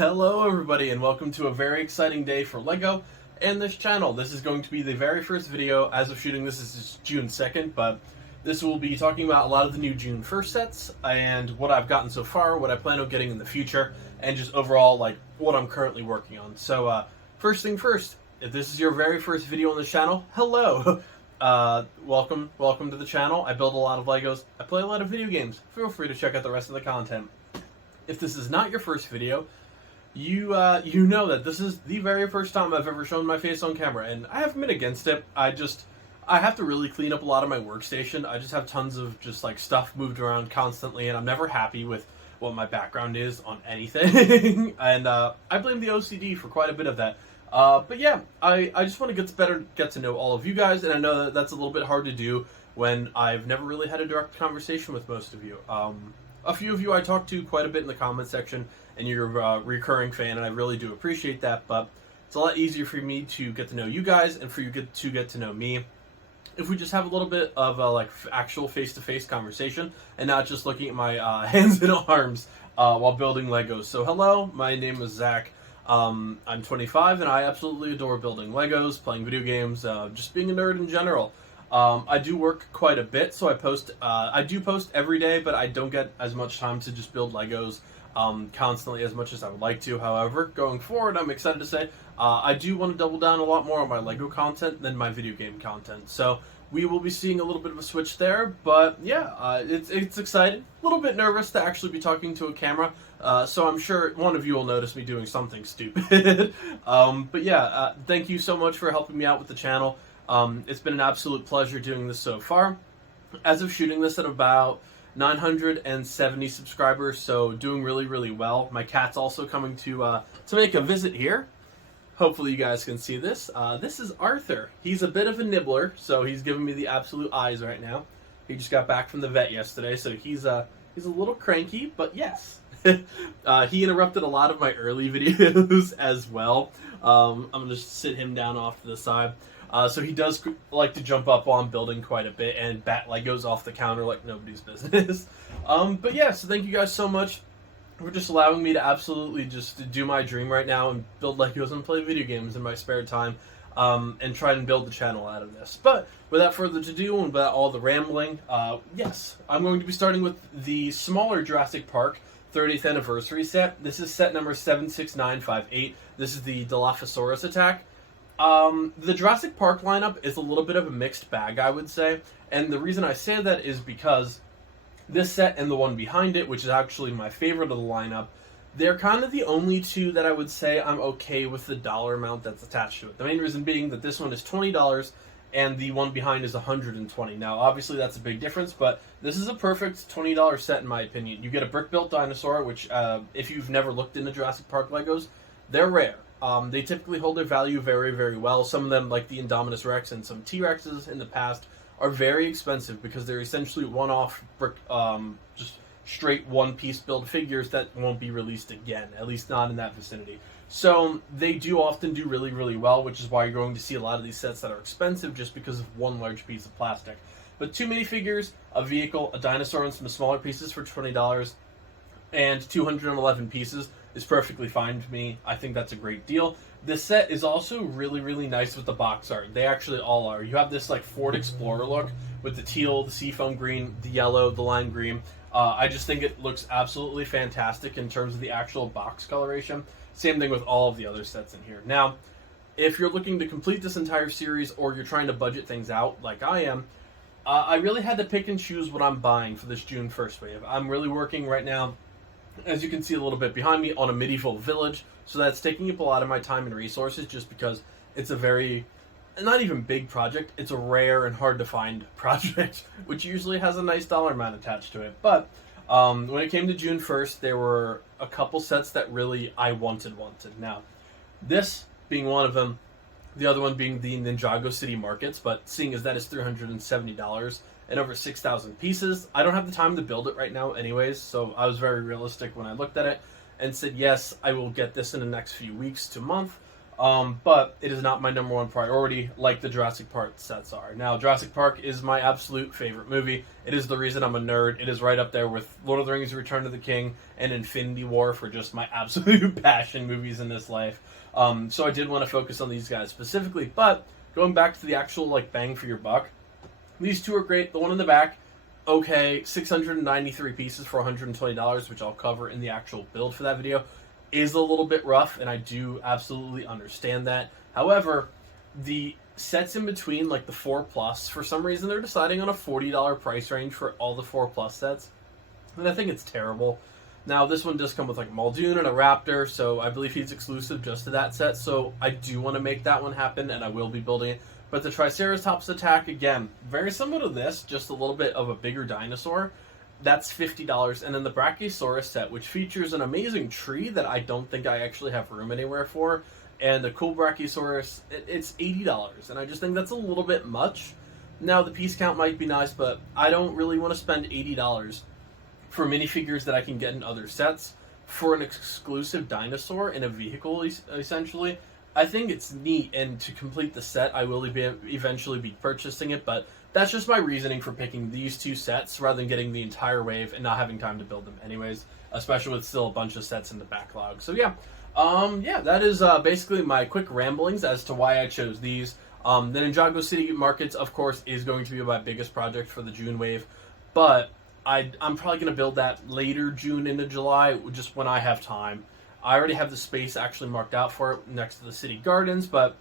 Hello everybody and welcome to a very exciting day for LEGO and this channel. This is going to be the very first video. As of shooting this is June 2nd, but this will be talking about a lot of the new June 1st sets and what I've gotten so far, what I plan on getting in the future, and just overall like what I'm currently working on. So first thing first, if this is your very first video on this channel, hello! Welcome to the channel. I build a lot of LEGOs, I play a lot of video games. Feel free to check out the rest of the content. If this is not your first video, you know that this is the very first time I've ever shown my face on camera, and I haven't been against it. I have to really clean up a lot of my workstation. I just have tons of just like stuff moved around constantly, and I'm never happy with what my background is on anything. And I blame the OCD for quite a bit of that. But yeah, I just want to get to know all of you guys, and I know that that's a little bit hard to do when I've never really had a direct conversation with most of you. A few of you I talked to quite a bit in the comment section, and you're a recurring fan, and I really do appreciate that, but it's a lot easier for me to get to know you guys and for you to get to know me if we just have a little bit of a actual face-to-face conversation and not just looking at my hands and arms while building Legos. So hello, my name is Zach. I'm 25 and I absolutely adore building Legos, playing video games, just being a nerd in general. I do work quite a bit, so I do post every day, but I don't get as much time to just build Legos constantly as much as I would like to. However, going forward, I'm excited to say I do want to double down a lot more on my Lego content than my video game content. So we will be seeing a little bit of a switch there, but yeah, it's exciting. A little bit nervous to actually be talking to a camera, so I'm sure one of you will notice me doing something stupid. But yeah, thank you so much for helping me out with the channel. It's been an absolute pleasure doing this so far. As of shooting this at about 970 subscribers, so doing really well. My cat's also coming to make a visit here. Hopefully you guys can see this. This is Arthur. He's a bit of a nibbler, so he's giving me the absolute eyes right now. He just got back from the vet yesterday, so he's a little cranky, but yes. He interrupted a lot of my early videos as well. I'm gonna just sit him down off to the side. So he does like to jump up while I'm building quite a bit and bat Legos off the counter like nobody's business. But yeah, so thank you guys so much for just allowing me to absolutely just do my dream right now and build Legos and play video games in my spare time, and try and build the channel out of this. But without further ado and without all the rambling, yes, I'm going to be starting with the smaller Jurassic Park 30th anniversary set. This is set number 76958. This is the Dilophosaurus attack. The Jurassic Park lineup is a little bit of a mixed bag, I would say, and the reason I say that is because this set and the one behind it, which is actually my favorite of the lineup, they're kind of the only two that I would say I'm okay with the dollar amount that's attached to it. The main reason being that this one is $20 and the one behind is $120. Now, obviously that's a big difference, but this is a perfect $20 set in my opinion. You get a brick-built dinosaur, which if you've never looked into Jurassic Park Legos, they're rare. They typically hold their value very well. Some of them, like the Indominus Rex and some T-Rexes in the past, are very expensive because they're essentially one-off brick, just straight one-piece build figures that won't be released again, at least not in that vicinity. So they do often do really well, which is why you're going to see a lot of these sets that are expensive just because of one large piece of plastic. But 2 minifigures, a vehicle, a dinosaur, and some smaller pieces for $20, and 211 pieces is perfectly fine to me. I think that's a great deal. This set is also really nice with the box art. They actually all are. You have this like Ford Explorer look with the teal, the seafoam green, the yellow, the lime green. I just think it looks absolutely fantastic in terms of the actual box coloration. Same thing with all of the other sets in here. Now, if you're looking to complete this entire series or you're trying to budget things out like I am, I really had to pick and choose what I'm buying for this June 1st wave. I'm really working right now, as you can see a little bit behind me, on a medieval village, so that's taking up a lot of my time and resources just because it's a very, not even big project, it's a rare and hard to find project, which usually has a nice dollar amount attached to it. But when it came to June 1st, there were a couple sets that really I wanted. Now, this being one of them, the other one being the Ninjago City Markets, but seeing as that is $370, and over 6,000 pieces. I don't have the time to build it right now anyways, so I was very realistic when I looked at it and said, yes, I will get this in the next few weeks to month. But it is not my number one priority like the Jurassic Park sets are. Now, Jurassic Park is my absolute favorite movie. It is the reason I'm a nerd. It is right up there with Lord of the Rings, Return of the King, and Infinity War for just my absolute passion movies in this life. So I did want to focus on these guys specifically, but going back to the actual like bang for your buck, these two are great. The one in the back, okay, 693 pieces for $120, which I'll cover in the actual build for that video, is a little bit rough, and I do absolutely understand that. However, the sets in between, like the 4+, for some reason they're deciding on a $40 price range for all the 4+ sets, and I think it's terrible. Now, this one does come with like Muldoon and a Raptor, so I believe he's exclusive just to that set, so I do want to make that one happen, and I will be building it. But the Triceratops attack, again, very similar to this, just a little bit of a bigger dinosaur. That's $50, and then the Brachiosaurus set, which features an amazing tree that I don't think I actually have room anywhere for, and the cool Brachiosaurus, it's $80, and I just think that's a little bit much. Now, the piece count might be nice, but I don't really want to spend $80 for minifigures that I can get in other sets for an exclusive dinosaur in a vehicle, essentially. I think it's neat, and to complete the set, I will eventually be purchasing it, but that's just my reasoning for picking these two sets rather than getting the entire wave and not having time to build them anyways, especially with still a bunch of sets in the backlog. So yeah, that is basically my quick ramblings as to why I chose these. The Ninjago City Markets, of course, is going to be my biggest project for the June wave, but I'm probably going to build that later June into July, just when I have time. I already have the space actually marked out for it next to the city gardens, but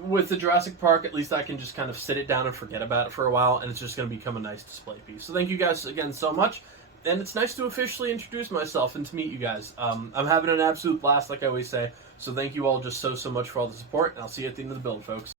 with the Jurassic Park, at least I can just kind of sit it down and forget about it for a while, and it's just going to become a nice display piece. So thank you guys again so much, and it's nice to officially introduce myself and to meet you guys. I'm having an absolute blast, like I always say, so thank you all just so much for all the support, and I'll see you at the end of the build, folks.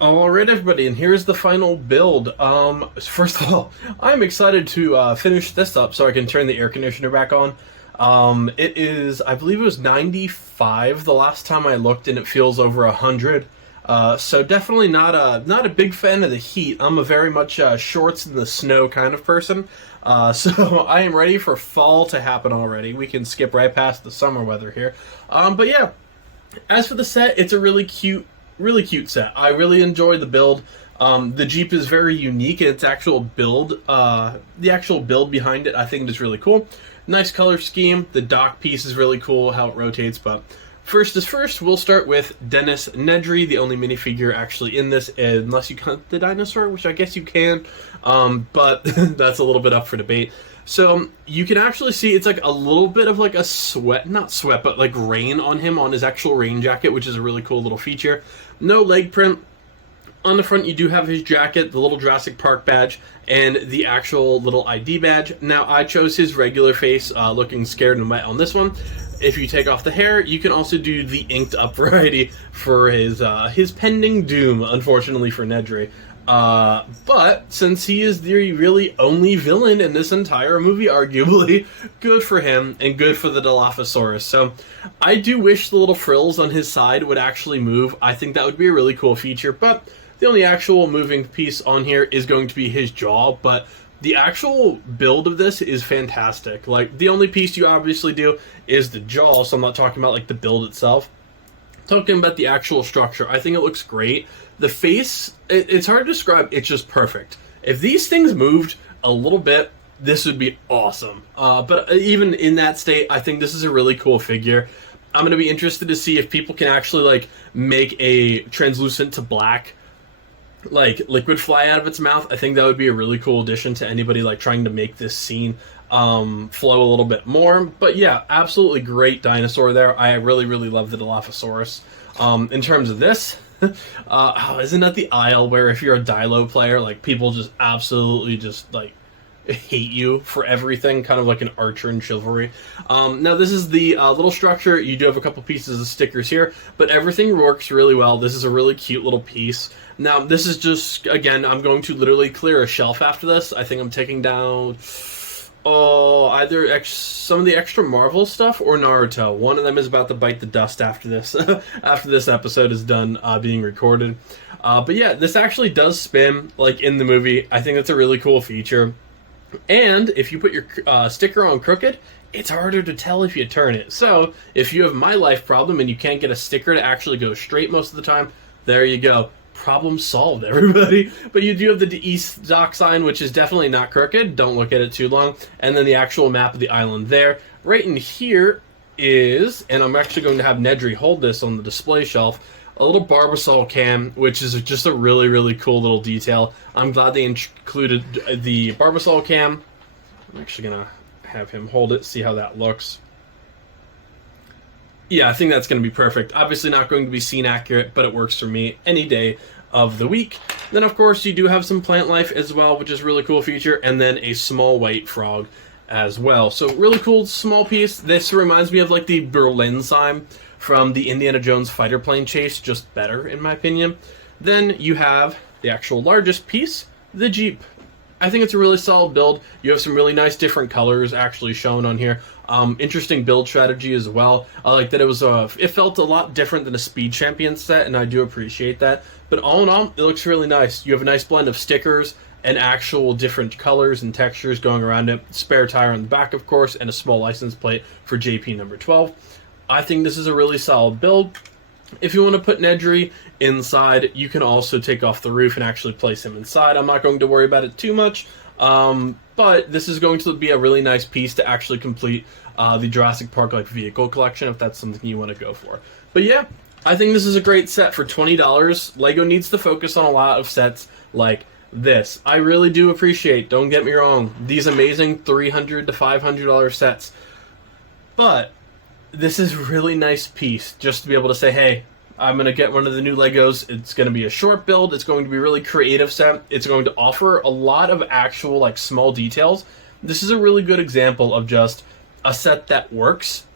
Alright everybody, and here's the final build. First of all, I'm excited to finish this up so I can turn the air conditioner back on. It is, I believe it was 95 the last time I looked, and it feels over 100. So definitely not a big fan of the heat. I'm a very much shorts in the snow kind of person. So I am ready for fall to happen already. We can skip right past the summer weather here. But yeah, as for the set, it's a really cute set. I really enjoy the build. The Jeep is very unique in its actual build. The actual build behind it, I think, is really cool. Nice color scheme. The dock piece is really cool, how it rotates. But first is first, we'll start with Dennis Nedry, the only minifigure actually in this, unless you count the dinosaur, which I guess you can. But that's a little bit up for debate. So you can actually see it's like a little bit of like a not sweat, but like rain on him on his actual rain jacket, which is a really cool little feature. No leg print. On the front, you do have his jacket, the little Jurassic Park badge, and the actual little ID badge. Now, I chose his regular face, looking scared and wet on this one. If you take off the hair, you can also do the inked up variety for his pending doom, unfortunately for Nedry. But since he is the really only villain in this entire movie, arguably, good for him and good for the Dilophosaurus. So I do wish the little frills on his side would actually move. I think that would be a really cool feature, but the only actual moving piece on here is going to be his jaw, but the actual build of this is fantastic. Like, the only piece you obviously do is the jaw, so I'm not talking about like the build itself. talking about the actual structure, I think it looks great. The face, it's hard to describe, it's just perfect. If these things moved a little bit, this would be awesome. But even in that state, I think this is a really cool figure. I'm going to be interested to see if people can actually, like, make a translucent to black, like, liquid fly out of its mouth. I think that would be a really cool addition to anybody, like, trying to make this scene flow a little bit more. But yeah, absolutely great dinosaur there. I really, really love the Dilophosaurus. In terms of this, isn't that the aisle where if you're a Dilo player, like, people just absolutely just, like, hate you for everything, kind of like an Archer in Chivalry. Now this is the little structure. You do have a couple pieces of stickers here, but everything works really well. This is a really cute little piece. Now this is just, again, I'm going to literally clear a shelf after this. I think I'm taking down either some of the extra Marvel stuff or Naruto. One of them is about to bite the dust after this after this episode is done being recorded. But yeah, this actually does spin like in the movie. I think that's a really cool feature. And if you put your sticker on crooked, it's harder to tell if you turn it. So if you have my life problem and you can't get a sticker to actually go straight most of the time, there you go. Problem solved, everybody. But you do have the East dock sign, which is definitely not crooked. Don't look at it too long. And then the actual map of the island there. Right in here is, and I'm actually going to have Nedry hold this on the display shelf, a little Barbasol cam, which is just a really, really cool little detail. I'm glad they included the Barbasol cam. I'm actually going to have him hold it, see how that looks. Yeah, I think that's going to be perfect. Obviously not going to be scene accurate, but it works for me any day of the week. Then, of course, you do have some plant life as well, which is a really cool feature, and then a small white frog as well. So really cool small piece. This reminds me of like the Berlin sign from the Indiana Jones fighter plane chase, just better in my opinion. Then you have the actual largest piece, the Jeep. I think it's a really solid build. You have some really nice different colors actually shown on here. Interesting build strategy as well. I like that it felt a lot different than a Speed Champion set, and I do appreciate that. But all in all, it looks really nice. You have a nice blend of stickers and actual different colors and textures going around it. Spare tire on the back, of course, and a small license plate for JP number 12. I think this is a really solid build. If you want to put Nedry inside, you can also take off the roof and actually place him inside. I'm not going to worry about it too much, but this is going to be a really nice piece to actually complete the Jurassic Park like vehicle collection if that's something you want to go for. But yeah, I think this is a great set for $20. LEGO needs to focus on a lot of sets like this. I really do appreciate, don't get me wrong, these amazing $300 to $500 sets. But this is a really nice piece just to be able to say, hey, I'm going to get one of the new Legos. It's going to be a short build. It's going to be a really creative set. It's going to offer a lot of actual like small details. This is a really good example of just a set that works.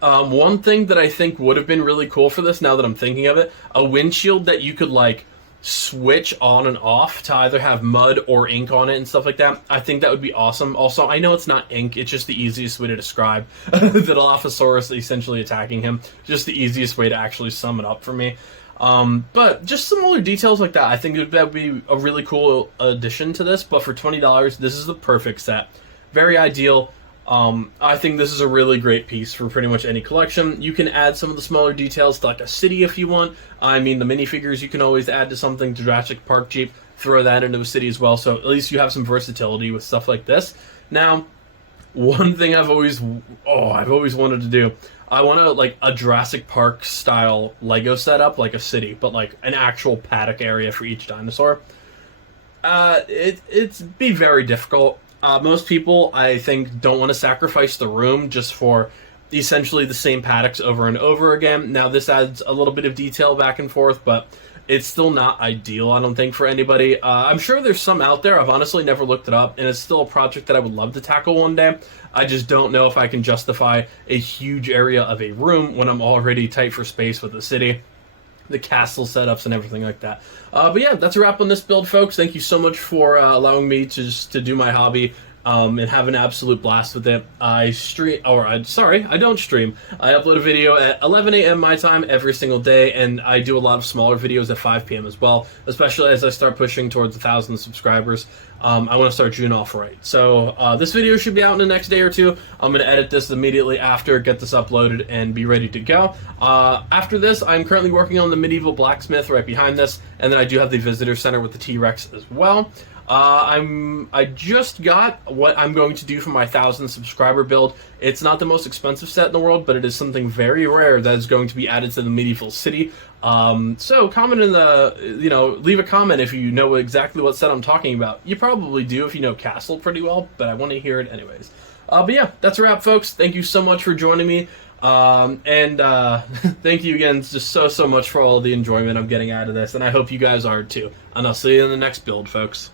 One thing that I think would have been really cool for this, now that I'm thinking of it, a windshield that you could like switch on and off to either have mud or ink on it and stuff like that. I think that would be awesome. Also, I know it's not ink, it's just the easiest way to describe the Dilophosaurus essentially attacking him. Just the easiest way to actually sum it up for me. But just some other details like that, I think that would be a really cool addition to this. But for $20, this is the perfect set. Very ideal. I think this is a really great piece for pretty much any collection. You can add some of the smaller details to like a city if you want. I mean, the minifigures you can always add to something. Jurassic Park Jeep, throw that into a city as well. So at least you have some versatility with stuff like this. Now, one thing I've always wanted to do, I want to like a Jurassic Park style Lego setup, like a city, but like an actual paddock area for each dinosaur. It'd be very difficult. Most people, I think, don't want to sacrifice the room just for essentially the same paddocks over and over again. Now, this adds a little bit of detail back and forth, but it's still not ideal, I don't think, for anybody. I'm sure there's some out there. I've honestly never looked it up, and it's still a project that I would love to tackle one day. I just don't know if I can justify a huge area of a room when I'm already tight for space with the city, the castle setups, and everything like that. But yeah, that's a wrap on this build, folks. Thank you so much for allowing me to do my hobby and have an absolute blast with it. I don't stream. I upload a video at 11 a.m. my time every single day, and I do a lot of smaller videos at 5 p.m. as well, especially as I start pushing towards 1,000 subscribers. I want to start June off right. So this video should be out in the next day or two. I'm going to edit this immediately after, get this uploaded, and be ready to go. After this, I'm currently working on the medieval blacksmith right behind this, and then I do have the visitor center with the T-Rex as well. I just got what I'm going to do for my 1,000 subscriber build. It's not the most expensive set in the world, but it is something very rare that is going to be added to the medieval city. So comment in the, leave a comment if you know exactly what set I'm talking about. You probably do if you know Castle pretty well, but I want to hear it anyways. But yeah, that's a wrap, folks. Thank you so much for joining me. Thank you again just so much for all the enjoyment I'm getting out of this, and I hope you guys are too. And I'll see you in the next build, folks.